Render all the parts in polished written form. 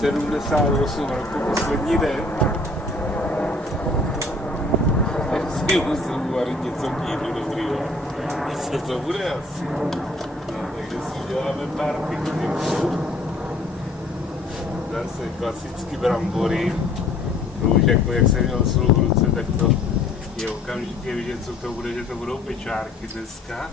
78 roku, poslední den. Tak si musím uvarit něco k jídlu dobrýho. Co to bude asi? No, takže si uděláme pár pikniků. Zase klasicky brambory. To už jako jak jsem měl sůl v ruce, tak to je okamžitě vidět, co to bude, že to budou pečárky dneska.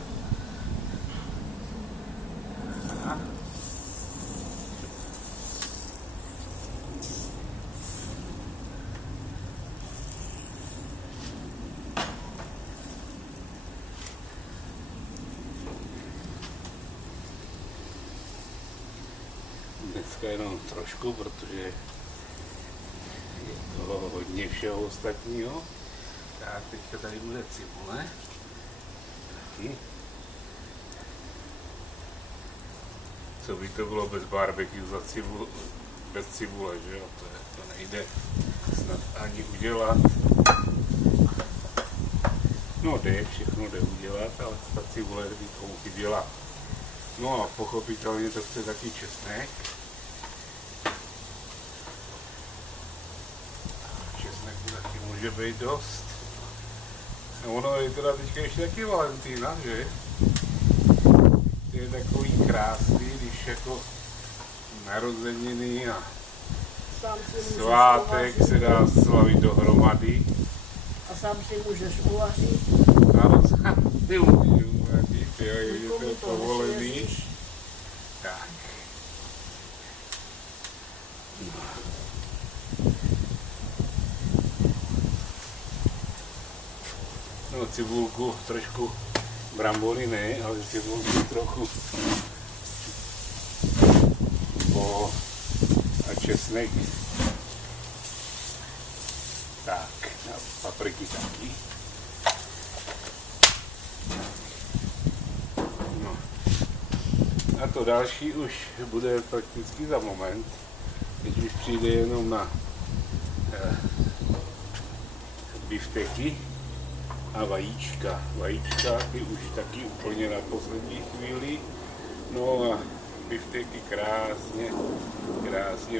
Dneska jenom trošku, protože je toho hodně všeho ostatního. Tak teďka tady bude cibule. Co by to bylo bez barbecue za cibule, bez cibule, že jo? To nejde snad ani udělat. No všechno jde udělat, ale ta cibule by komu chyběla. No a pochopitelně to chce taky česnek. Česneku taky může být dost. No ono je teda teďka ještě taky Valentína, že? To je takový krásný, když jako narozeniny a svátek se dá slavit dohromady. A sám si můžeš uvařit. Ano, sám si můžu uvařit, jo, je to povolený. Tak. No, cibulku trošku, brambory ne, ale cibulku trochu. A česnek. Tak, a papriky taky. No. A to další už bude prakticky za moment. Teď už přijde jenom na bifteky a vajíčka. Vajíčka ty už taky úplně na poslední chvíli. No a bifteky krásně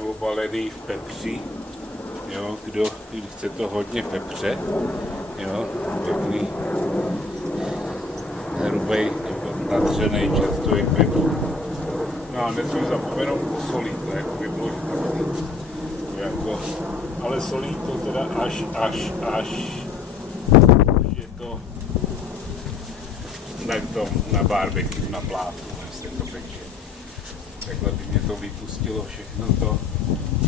obalený v pepři. Jo, kdo chce to hodně pepře, jo, pěkný, hrubej, natřenej čerstvý pepř. No a nesmím zapomenout posolit, to jako by bylo špatný. Jako, ale solí to teda až je to na barbecue, na plátu, než se to peče. Takhle by mě to vypustilo všechno to.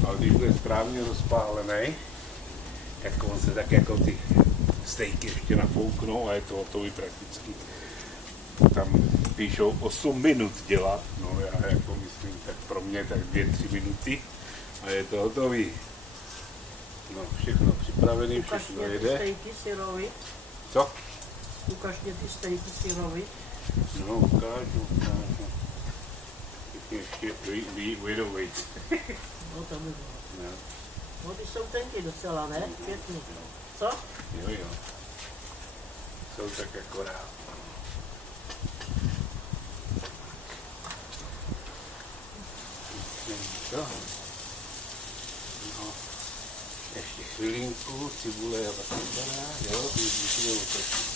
Ale když bude správně rozpálený, tak on se tak jako ty stejky ještě nafouknou a je to hotový prakticky. Tam píšou 8 minut dělat, no já jako myslím, tak pro mě tak 2-3 minuty a je to hotový. No všechno připravené, všechno jede. Ukaž mě ty stejky syrový. Co? Ukaž mě ty stejky syrový. No ukážu. Ještě wait. No to by bylo. No. No ty jsou tenky docela, ne? Pěkný. Co? Jo. Jsou tak akorát. No. Ještě chvilinku, cibule je zapětaná, jo, když musíme otočit.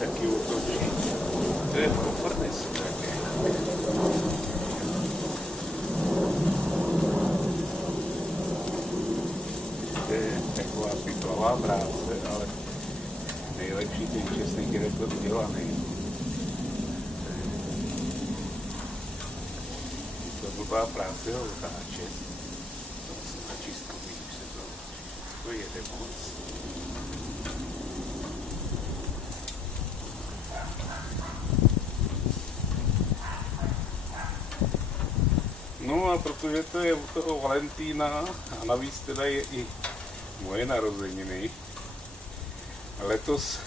Taky otočí. To je komfortní také. To je taková piklová práce, ale nejlepší ten česnek je takhle udělaný. To je blbá práce ho otáčet. To musím načistit, když se to jede moc. No a protože to je u toho Valentína a navíc teda je i moje narozeniny, letos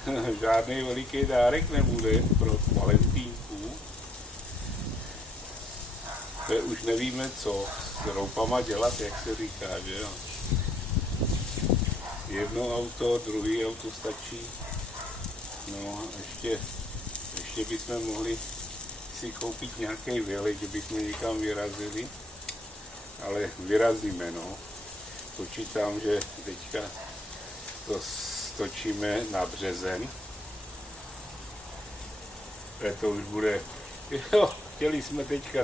žádný veliký dárek nebude pro Valentínku. To už nevíme, co s roupama dělat, jak se říká, že jo. Jedno auto, druhý auto stačí. No a ještě bychom mohli si koupit nějaký výlet, že bychom někam vyrazili. Ale vyrazíme, no. Počítám, že teďka to stočíme na březen. To už bude, jo,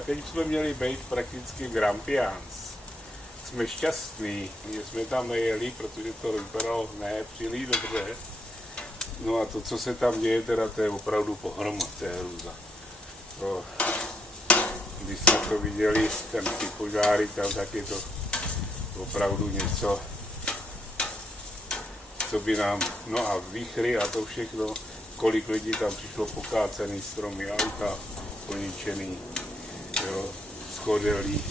teď jsme měli být prakticky Grampians. Jsme šťastní, že jsme tam nejeli, protože to vypadalo ne příliš dobře. No a to, co se tam děje, teda to je opravdu pohroma, to je hrůza. Když jsme to viděli, ty požáry tam, tak je to opravdu něco, co by nám, no a výchry a to všechno, kolik lidí tam přišlo, pokácený stromy, auta poničený, jo, schodelí.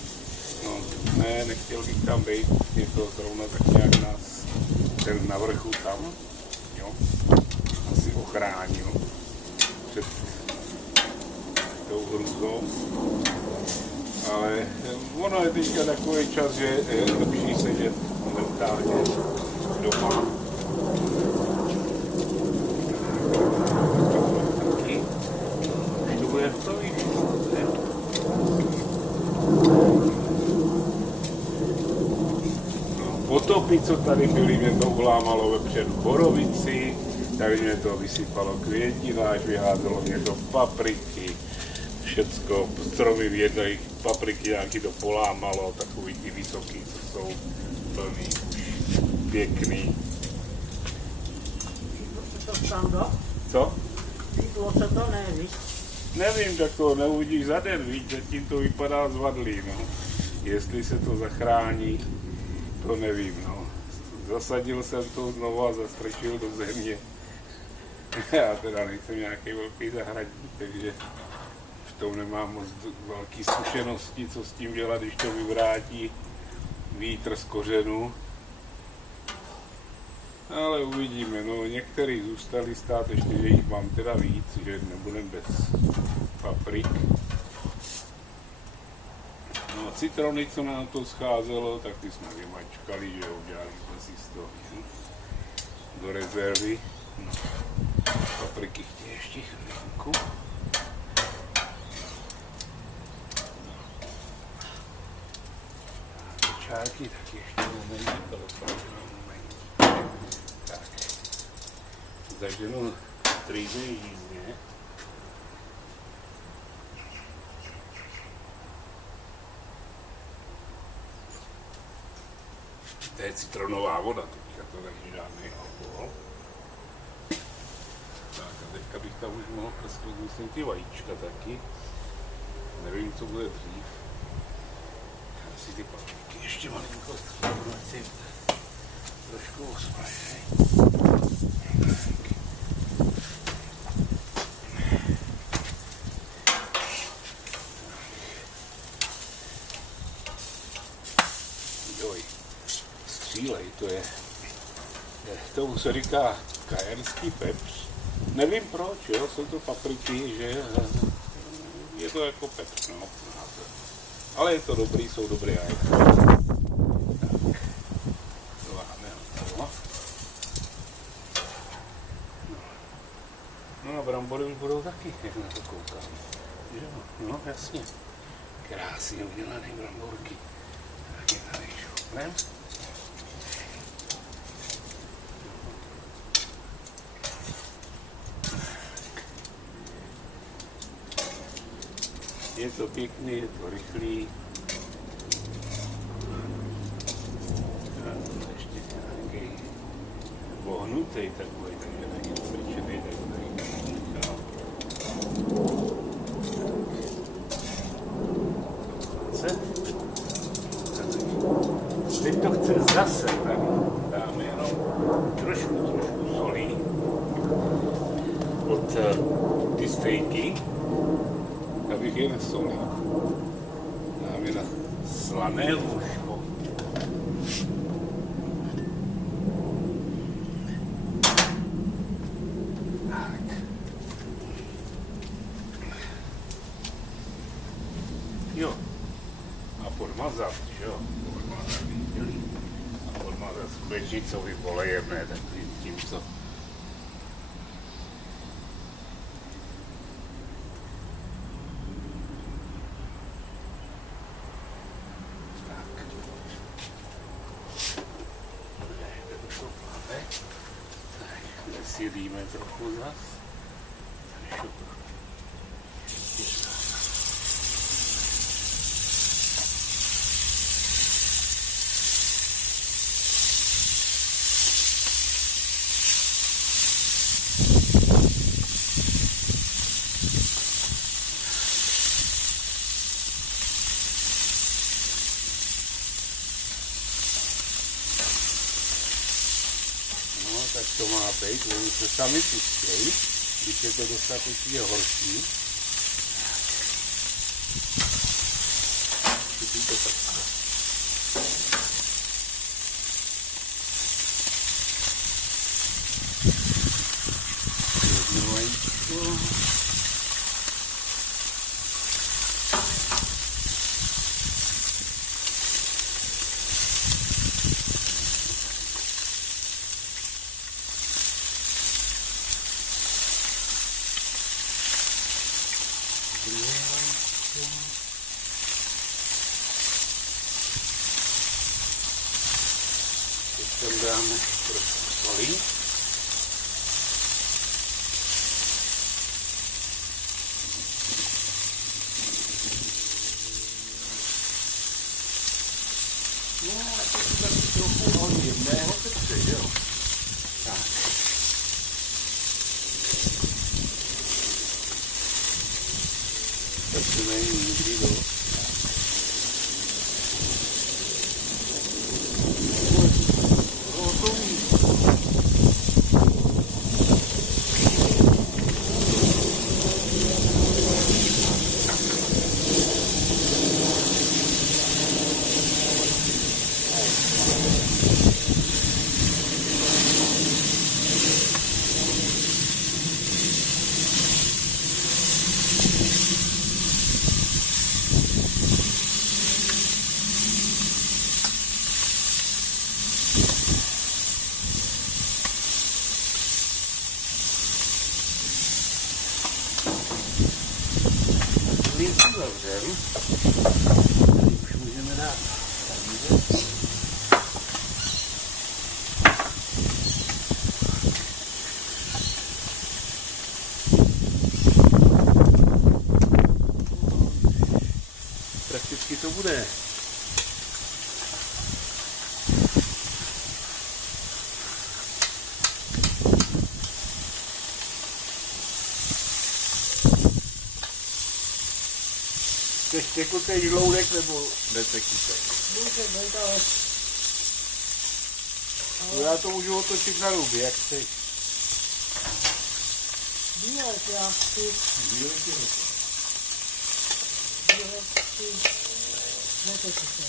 No ne, nechtěl bych tam být, je to zrovna tak nějak nás ten na vrchu tam, jo, asi ochránil před tou hrůzou. Ale ono je teďka takový čas, že je lepší sedět momentálně doma. Už to bude v tom potopy, co tady byly, mě to ulámalo vepředu borovici, tady mě to vysypalo květina, až vyházelo mě to papriky, všecko, stromy v jedných, papriky nějaký to polámalo, takový ty vysoký, co jsou plný, už pěkný. Co? Týdlo se to nevíš? Nevím, tak to neuvidíš za den, víš, zatím to vypadá zvadlý, no. Jestli se to zachrání, to nevím, no. Zasadil jsem to znovu a zastrčil do země. Já teda nejsem nějaký velký zahradník, takže v tom nemám moc velké zkušenosti, co s tím dělat, když to vyvrátí vítr z kořenu. Ale uvidíme, no některý zůstali stát, ještě že jich mám teda víc, že nebudem bez paprik. No citrony, co nám to scházelo, tak ty jsme vymačkali, že jo, udělali jsme si z toho do rezervy. No, papriky chtějí ještě chvilinku. Čárky taky ještě moment, ale opravdu moment. Tak, zaženu trýdny jízdně. To je citronová voda, teďka to není žádný alkohol. Tak a teďka bych tam už mohl prsknout, myslím, ty vajíčka taky. Nevím, co bude dřív. Asi ty papriky ještě malinko si trošku osmažej. Joj, střílej, tomu se říká kajenský pepř. Nevím proč, jo, jsou to papriky, že je to jako pepř, no. Ale je to dobrý, jsou dobré jajka. Tak, to máme hotovo. No a brambory už budou taky, jak na to koukám. Jo, no jasně. Krásně udělané bramborky. Tak je tady šupnem. Je to pěkný, je to rychlý. Ještě nějaký vohnutý takový, takže není upečený, tak tady nechám. Teď to chce zase, tak dáme jenom trošku solí od ty stejky, abych je nesolil. Dáme na slané lůžko. Tak. Jo. A podmazat, že jo? Podmazat výdělí. A podmazat slunečnicový olejem, ne takovým tím, co... Sjedíme trochu zas. No, tak to má být, oni se sami pustějí, když je to dostatečně horší. Chytí to prsko. Jedno vajíčko. Teď tam dáme trošku soli. No a teď si taky trochu jemného pepře, jo? Tak. Pepře není nikdy dost. Zavřem. Tady už můžeme dát talířek. Prakticky to bude. Chceš tekutý žloudek nebo netekutý? Může být, ale... No já to můžu otočit na ruby, jak chceš. Bílé já chci. Bílé ti hotovo. Bílé chci. Netekutý.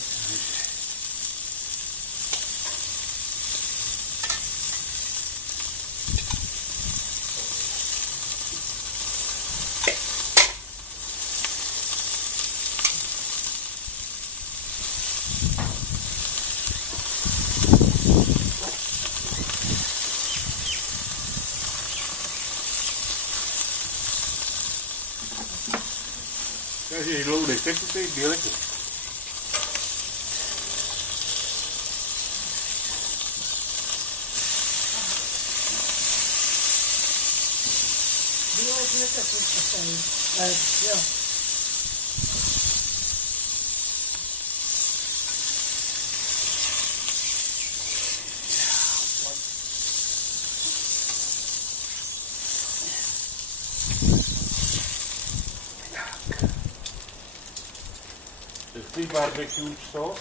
Takže žloudek tekutý, bílek. Bílé netekutý. Jo. Chceš barbecue sos?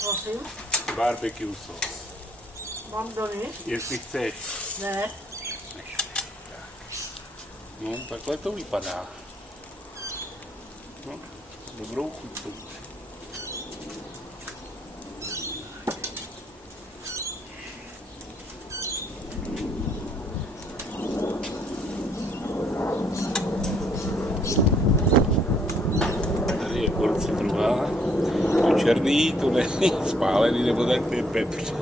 Prosím? Barbecue sos. Mám donést? Jestli chceš. Ne. No, takhle to vypadá. No, dobrou chuť. Tady je porce druhá. To černý, to není spálený, nebo tak to je pepř.